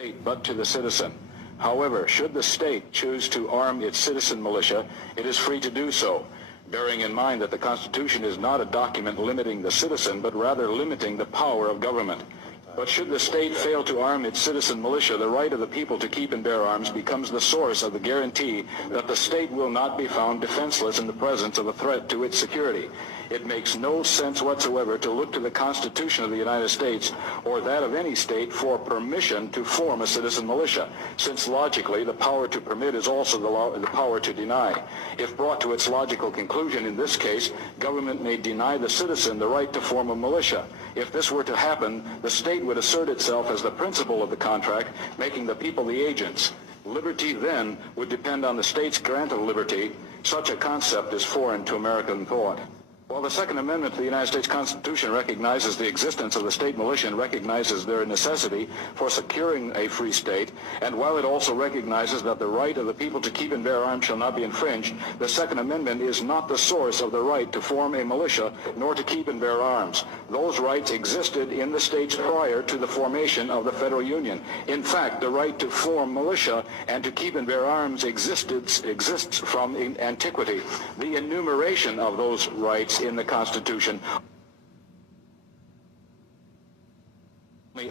state, but to the citizen. However, should the state choose to arm its citizen militia, it is free to do so, bearing in mind that the Constitution is not a document limiting the citizen, but rather limiting the power of government. But should the state fail to arm its citizen militia, the right of the people to keep and bear arms becomes the source of the guarantee that the state will not be found defenseless in the presence of a threat to its security. It makes no sense whatsoever to look to the Constitution of the United States or that of any state for permission to form a citizen militia, since logically the power to permit is also the power to deny. If brought to its logical conclusion in this case, government may deny the citizen the right to form a militia. If this were to happen, the state would assert itself as the principal of the contract, making the people the agents. Liberty then would depend on the state's grant of liberty. Such a concept is foreign to American thought. While the Second Amendment to the United States Constitution recognizes the existence of the state militia and recognizes their necessity for securing a free state, and while it also recognizes that the right of the people to keep and bear arms shall not be infringed, the Second Amendment is not the source of the right to form a militia nor to keep and bear arms. Those rights existed in the states prior to the formation of the Federal Union. In fact, the right to form militia and to keep and bear arms exists from antiquity. The enumeration of those rights in the Constitution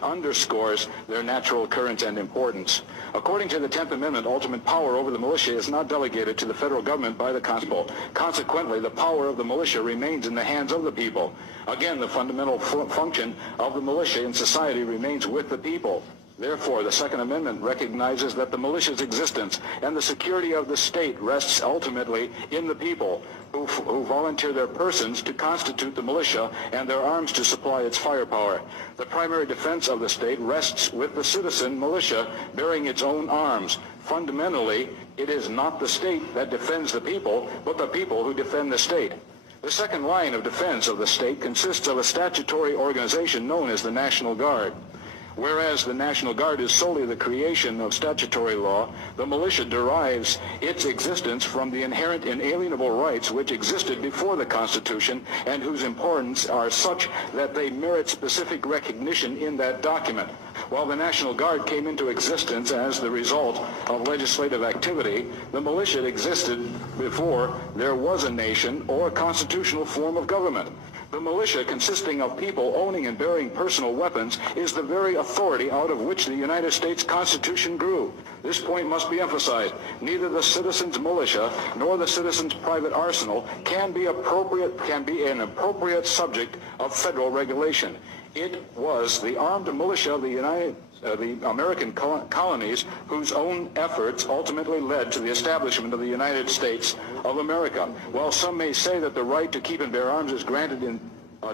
underscores their natural occurrence and importance. According to the 10th Amendment, ultimate power over the militia is not delegated to the federal government by the Constitution. Consequently, the power of the militia remains in the hands of the people. Again, the fundamental function of the militia in society remains with the people. Therefore, the Second Amendment recognizes that the militia's existence and the security of the state rests ultimately in the people, who volunteer their persons to constitute the militia and their arms to supply its firepower. The primary defense of the state rests with the citizen militia bearing its own arms. Fundamentally, it is not the state that defends the people, but the people who defend the state. The second line of defense of the state consists of a statutory organization known as the National Guard. Whereas the National Guard is solely the creation of statutory law, the militia derives its existence from the inherent inalienable rights which existed before the Constitution and whose importance are such that they merit specific recognition in that document. While the National Guard came into existence as the result of legislative activity, the militia existed before there was a nation or a constitutional form of government. The militia, consisting of people owning and bearing personal weapons, is the very authority out of which the United States Constitution grew. This point must be emphasized. Neither the citizen's militia nor the citizen's private arsenal can be an appropriate subject of federal regulation. It was the armed militia of the American colonies whose own efforts ultimately led to the establishment of the United States of America. While some may say that the right to keep and bear arms is granted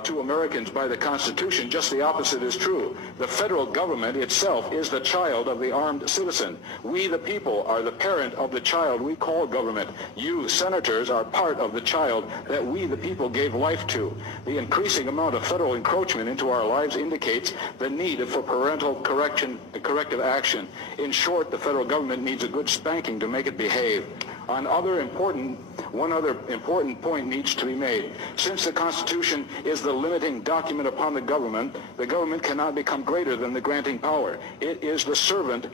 to Americans by the Constitution, just the opposite is true. The federal government itself is the child of the armed citizen. We, the people, are the parent of the child we call government. You, senators, are part of the child that we, the people, gave life to. The increasing amount of federal encroachment into our lives indicates the need for parental corrective action. In short, the federal government needs a good spanking to make it behave. One other important point needs to be made. Since the Constitution is the limiting document upon the government cannot become greater than the granting power. It is the servant